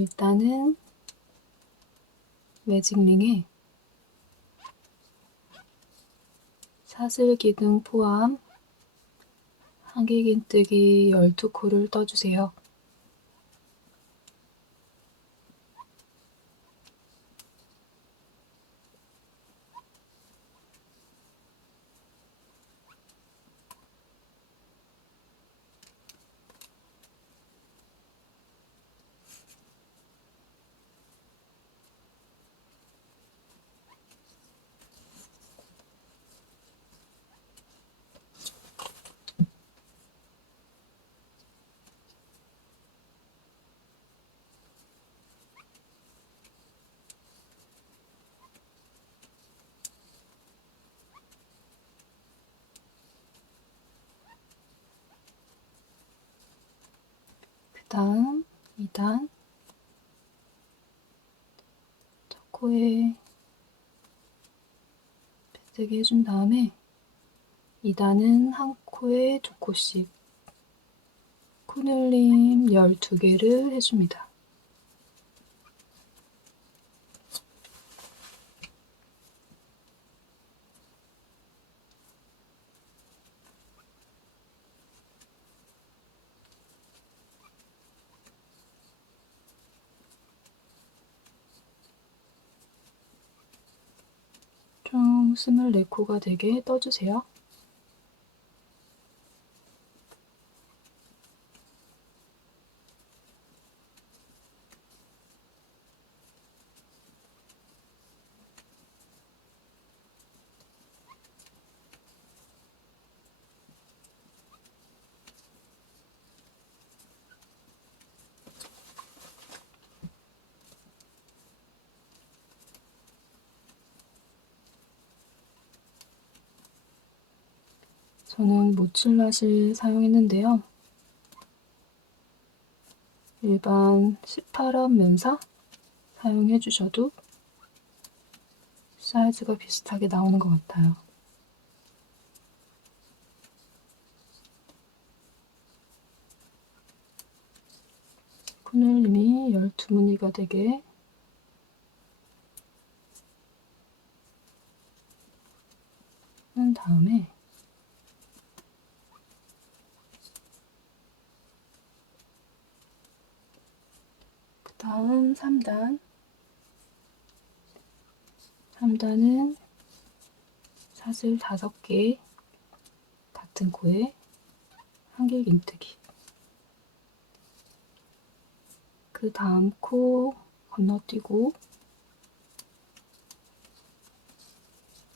일단은 매직링에 사슬 기둥 포함 한길긴뜨기 12코를 떠주세요. 다음 2단 첫 코에 빗뜨기 해준 다음에 2단은 한 코에 두 코씩 코늘림 12개를 해줍니다. 총 24코가 되게 떠주세요. 저는 모칠라실 사용했는데요. 일반 18원 면사 사용해 주셔도 사이즈가 비슷하게 나오는 것 같아요. 코늘림이 12무늬가 되게 한 다음에 그 다음 3단. 3단은 사슬 5개 같은 코에 한길긴뜨기. 그 다음 코 건너뛰고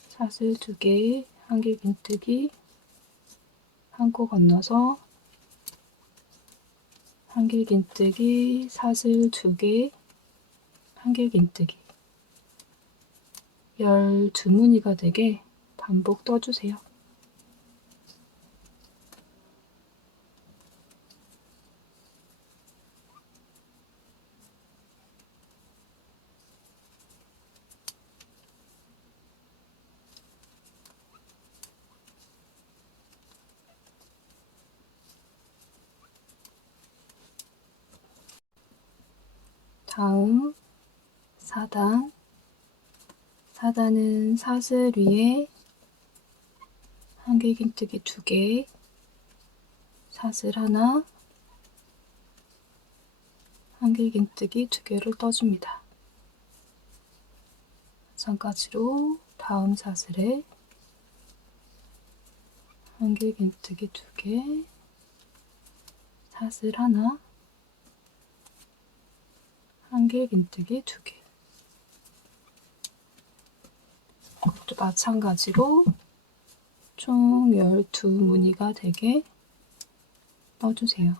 사슬 2개 한길긴뜨기 한 코 건너서 한길긴뜨기 사슬 2개 한길긴뜨기 12무늬가 되게 반복 떠주세요. 다음 4단 4단은 사슬 위에 한길긴뜨기 2개 사슬 하나 한길긴뜨기 2개를 떠줍니다. 마찬가지로 다음 사슬에 한길긴뜨기 2개 사슬 하나 한길긴뜨기 2개 또 마찬가지로 총 12무늬가 되게 떠주세요.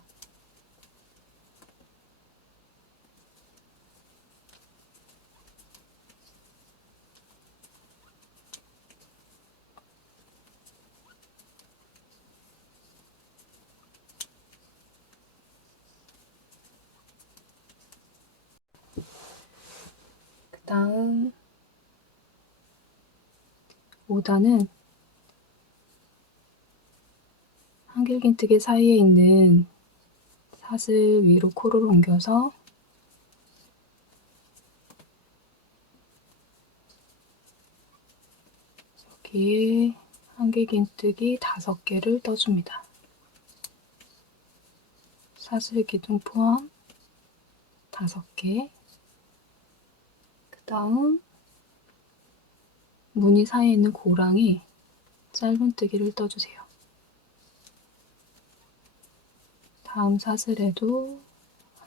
그 다음 보다는 한길긴뜨개 사이에 있는 사슬 위로 코를 옮겨서 여기에 한길긴뜨기 다섯 개를 떠줍니다. 사슬 기둥 포함 다섯 개. 그 다음 무늬 사이에 있는 고랑에 짧은뜨기를 떠주세요. 다음 사슬에도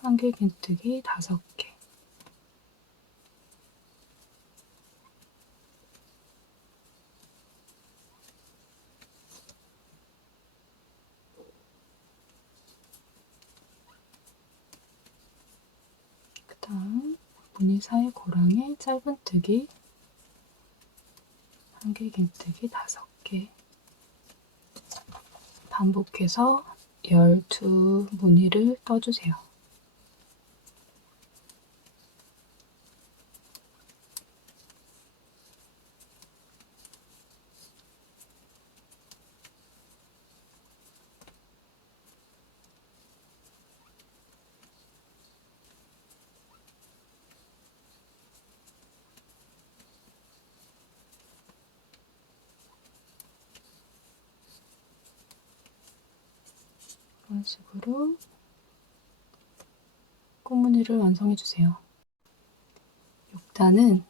한길 긴뜨기 다섯 개. 그 다음 무늬 사이 고랑에 짧은뜨기 한길긴뜨기 다섯 개 반복해서 12무늬를 떠주세요. 이런 식으로 꽃무늬를 완성해 주세요. 6단은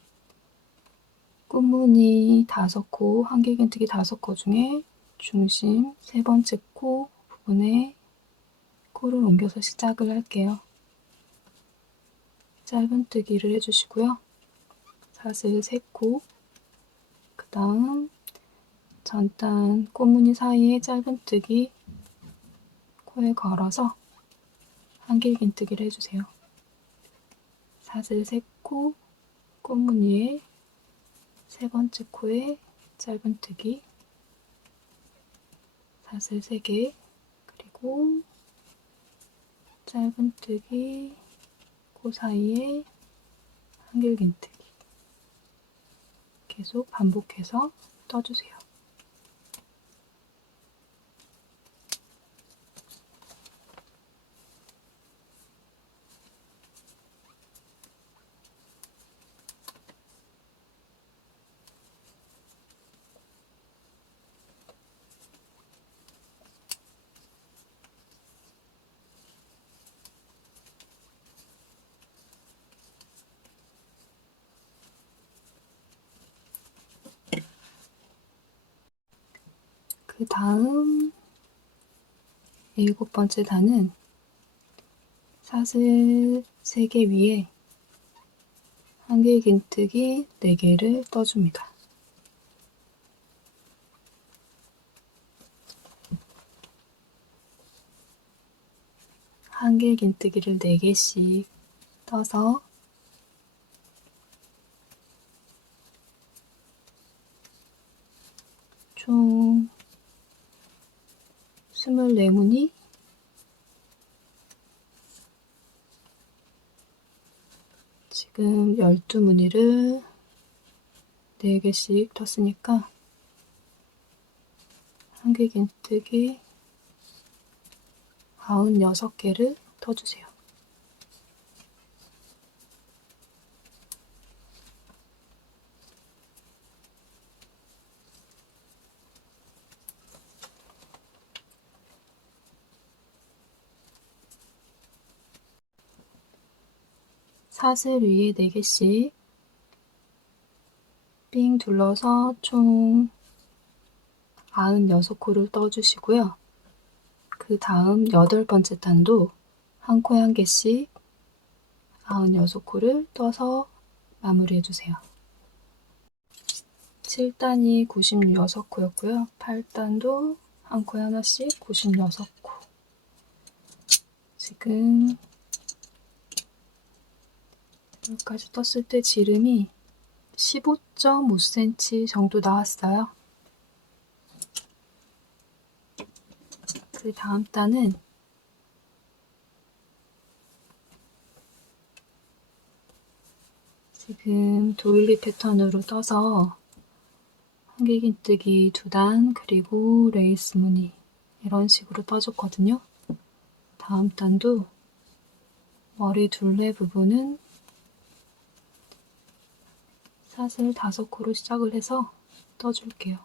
꽃무늬 5코, 한길긴뜨기 5코 중에 중심 세 번째 코 부분에 코를 옮겨서 시작을 할게요. 짧은뜨기를 해주시고요. 사슬 3코, 그 다음 전단 꽃무늬 사이에 짧은뜨기 코에 걸어서 한길긴뜨기를 해주세요. 사슬 3코, 꽃무늬에 세 번째 코에 짧은뜨기, 사슬 3개, 그리고 짧은뜨기, 코 사이에 한길긴뜨기 계속 반복해서 떠주세요. 그 다음 일곱 번째 단은 사슬 3개 위에 한길 긴뜨기 4개를 떠줍니다. 한길 긴뜨기를 4개씩 떠서 총 24무늬 지금 12무늬를 4개씩 떴으니까 한길긴뜨기 96개를 떠주세요. 사슬 위에 4개씩 삥 둘러서 총 96코를 떠주시고요. 그 다음 여덟 번째 단도 한 코에 한 개씩 96코를 떠서 마무리해 주세요. 7단이 96코였고요. 8단도 한 코에 하나씩 96코. 지금 여기까지 떴을 때 지름이 15.5cm 정도 나왔어요. 그 다음 단은 지금 도일리 패턴으로 떠서 한길긴뜨기 두 단 그리고 레이스 무늬 이런 식으로 떠줬거든요. 다음 단도 머리 둘레 부분은 사슬 다섯 코로 시작을 해서 떠줄게요.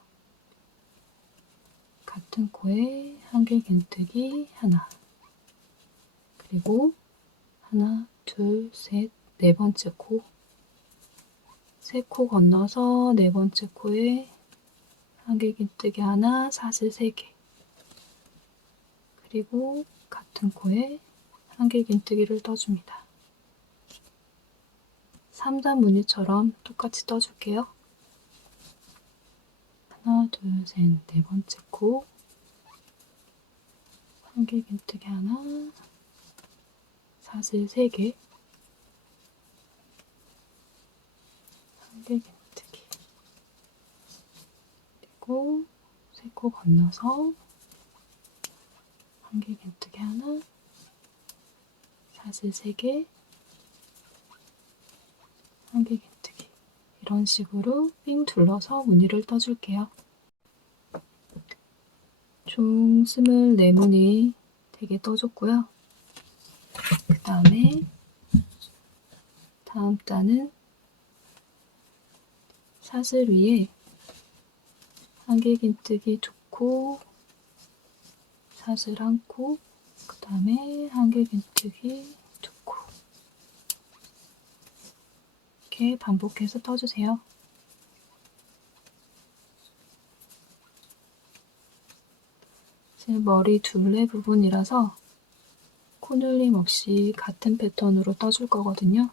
같은 코에 한길긴뜨기 하나 그리고 하나, 둘, 셋, 네 번째 코 세 코 건너서 네 번째 코에 한길긴뜨기 하나, 사슬 세개 그리고 같은 코에 한길긴뜨기를 떠줍니다. 3단 무늬처럼 똑같이 떠줄게요. 하나, 둘, 셋, 네 번째 코. 한길긴뜨기 하나. 사슬 세 개. 한길긴뜨기 그리고 세 코 건너서 한길긴뜨기 하나. 사슬 세 개 한길긴뜨기 이런 식으로 삥 둘러서 무늬를 떠줄게요. 총 24무늬 되게 떠줬고요. 그 다음에 다음 단은 사슬 위에 한길긴뜨기 두 코, 사슬 한 코, 그 다음에 한길긴뜨기 두 코. 이렇게 반복해서 떠주세요. 제 머리 둘레 부분이라서 코늘림 없이 같은 패턴으로 떠줄 거거든요.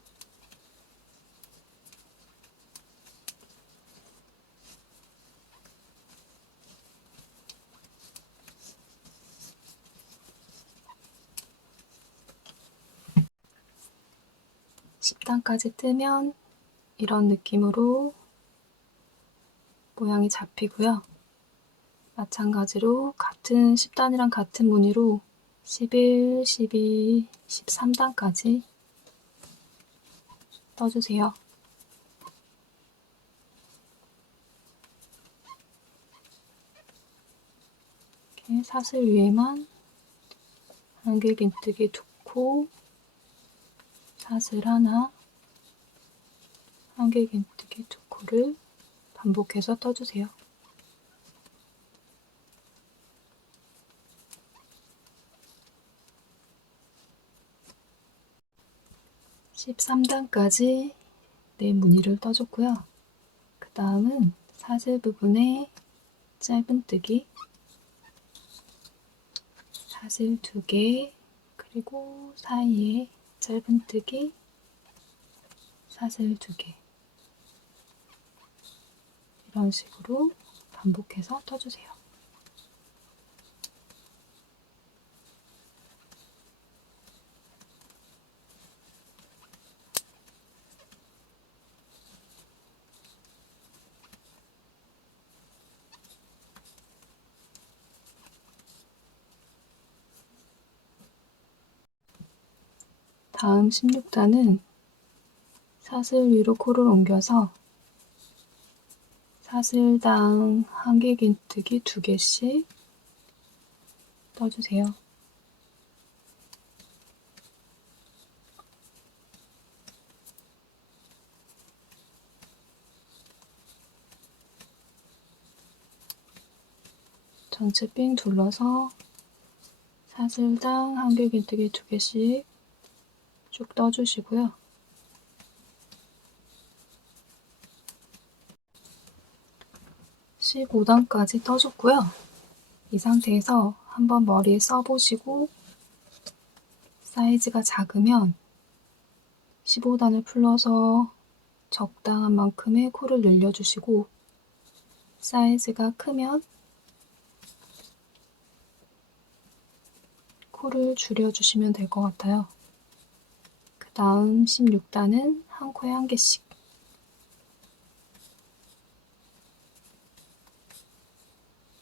십단까지 뜨면 이런 느낌으로 모양이 잡히고요. 마찬가지로 같은 10단이랑 같은 무늬로 11, 12, 13단까지 떠주세요. 이렇게 사슬 위에만 한길긴뜨기 두 코, 사슬 하나, 한길긴뜨기 두 코를 반복해서 떠주세요. 13단까지 네 무늬를 떠줬고요. 그 다음은 사슬 부분에 짧은뜨기 사슬 두 개, 그리고 사이에 짧은뜨기 사슬 두 개. 이런 식으로 반복해서 떠주세요. 다음 16단은 사슬 위로 코를 옮겨서 사슬당 한 개 긴뜨기 두 개씩 떠주세요. 전체 삥 둘러서 사슬당 한 개 긴뜨기 두 개씩 쭉 떠주시고요. (15단까지) 떠줬고요. 이 상태에서 한번 머리에 써보시고 사이즈가 작으면 15단을 풀러서 적당한 만큼의 코를 늘려주시고 사이즈가 크면 코를 줄여주시면 될 것 같아요. 그 다음 16단은 한 코에 한 개씩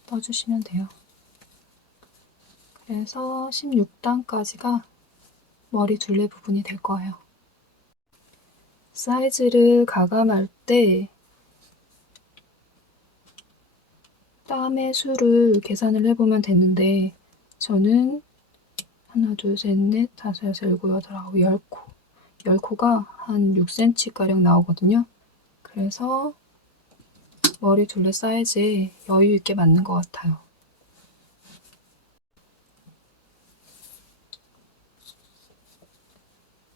떠주시면 돼요. 그래서 16단까지가 머리 둘레 부분이 될 거예요. 사이즈를 가감할 때 땀의 수를 계산을 해보면 되는데 저는 하나, 둘, 셋, 넷, 다섯, 여섯, 일곱, 여덟, 아홉, 열 코. 열 코가 한 6cm가량 나오거든요. 그래서 머리 사이즈에 여유 있게 맞는 것 같아요.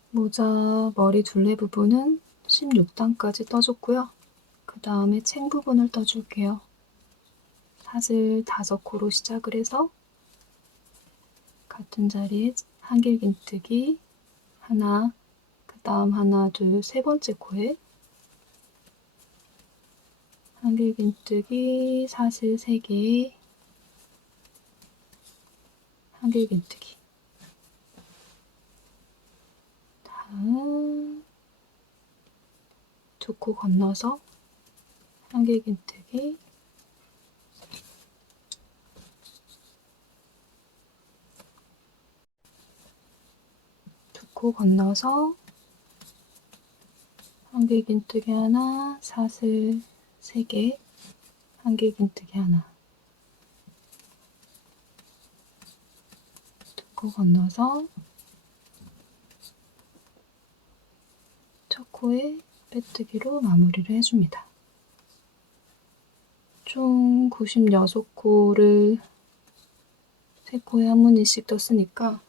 모자 머리 둘레 부분은 16단까지 떠줬고요. 그 다음에 챙 부분을 떠줄게요. 사슬 다섯 코로 시작을 해서 같은 자리에 한길긴뜨기 하나, 그 다음 하나, 둘, 세 번째 코에 한길긴뜨기 사슬 세 개, 한길 긴뜨기. 다음. 두 코 건너서 한길 긴뜨기 두 코 건너서 한길 긴뜨기 하나, 사슬 세 개, 한길긴뜨기 하나. 두코 건너서 첫 코에 빼뜨기로 마무리를 해줍니다. 총 96코를 세 코에 한 무늬씩 떴으니까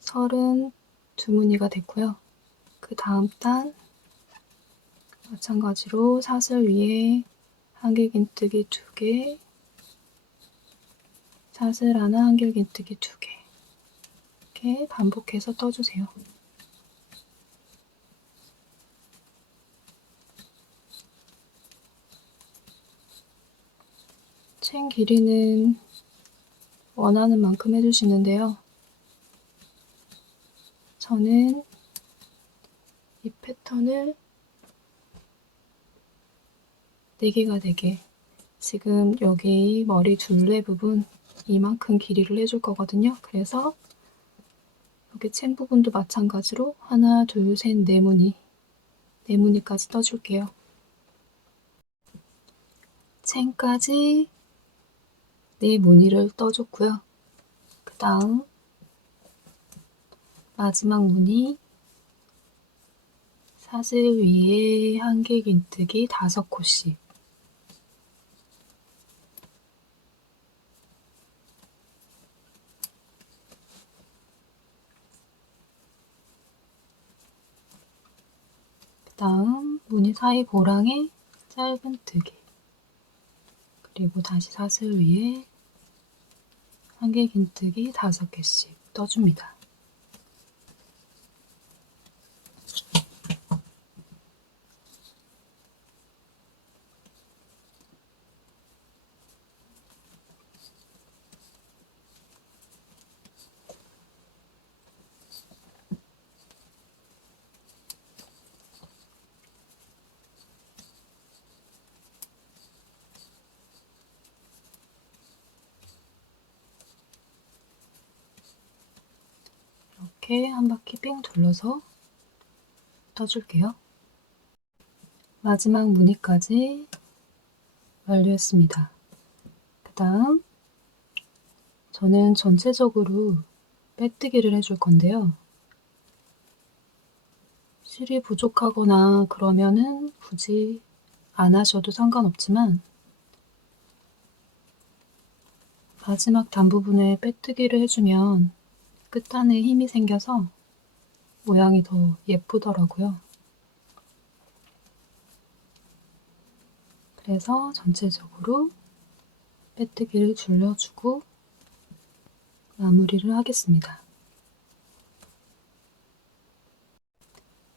32무늬가 됐고요. 그 다음 단 마찬가지로 사슬 위에 한길긴뜨기 두 개, 사슬 하나 한길긴뜨기 두 개. 이렇게 반복해서 떠주세요. 챙 길이는 원하는 만큼 해주시는데요. 저는 이 패턴을 4개가 되게 지금 여기 머리 둘레 부분 이만큼 길이를 해줄 거거든요. 그래서 여기 챙 부분도 마찬가지로 하나, 둘, 셋, 네 무늬 네 무늬까지 떠줄게요. 챙까지 네 무늬를 떠줬고요. 그 다음 마지막 무늬 사슬 위에 한길긴뜨기 다섯 코씩 다음 무늬 사이 고랑에 짧은 뜨기 그리고 다시 사슬 위에 한길긴뜨기 다섯 개씩 떠줍니다. 이렇게 한 바퀴 삥 둘러서 떠줄게요. 마지막 무늬까지 완료했습니다. 그 다음 저는 전체적으로 빼뜨기를 해줄 건데요. 실이 부족하거나 그러면은 굳이 안 하셔도 상관없지만 마지막 단 부분에 빼뜨기를 해주면 끝단에 힘이 생겨서 모양이 더 예쁘더라고요. 그래서 전체적으로 빼뜨기를 줄여주고 마무리를 하겠습니다.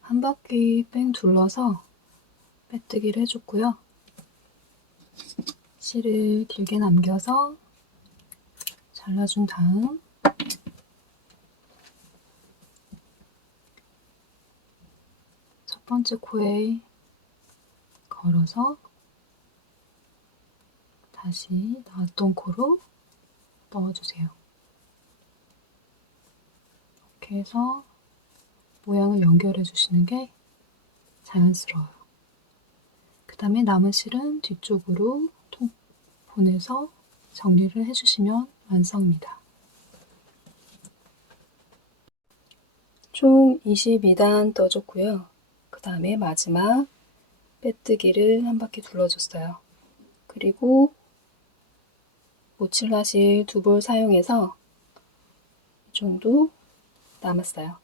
한 바퀴 뺑 둘러서 빼뜨기를 해줬고요. 실을 길게 남겨서 잘라준 다음 첫 번째 코에 걸어서 다시 나왔던 코로 넣어주세요. 이렇게 해서 모양을 연결해 주시는 게 자연스러워요. 그 다음에 남은 실은 뒤쪽으로 통 보내서 정리를 해주시면 완성입니다. 총 22단 떠줬고요. 그 다음에 마지막 빼뜨기를 한 바퀴 둘러줬어요. 그리고 모칠라실 두 볼 사용해서 이 정도 남았어요.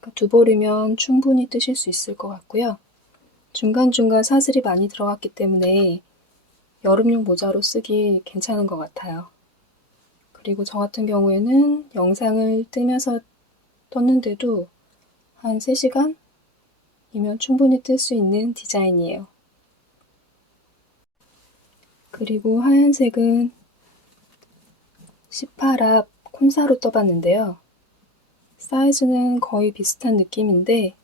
그러니까 두 볼이면 충분히 뜨실 수 있을 것 같고요. 중간중간 사슬이 많이 들어갔기 때문에 여름용 모자로 쓰기 괜찮은 것 같아요. 그리고 저 같은 경우에는 영상을 뜨면서 떴는데도 한 3시간 이면 충분히 뜰 수 있는 디자인이에요. 그리고 하얀색은 18합 콘사로 떠봤는데요. 사이즈는 거의 비슷한 느낌인데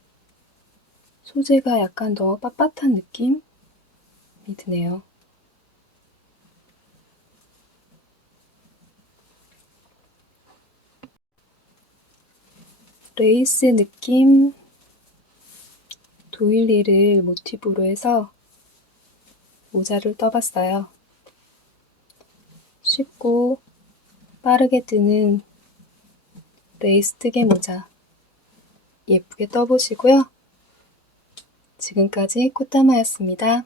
소재가 약간 더 빳빳한 느낌이 드네요. 레이스 느낌 도일리를 모티브로 해서 모자를 떠봤어요. 쉽고 빠르게 뜨는 레이스 뜨개 모자 예쁘게 떠보시고요. 지금까지 꽃다마였습니다.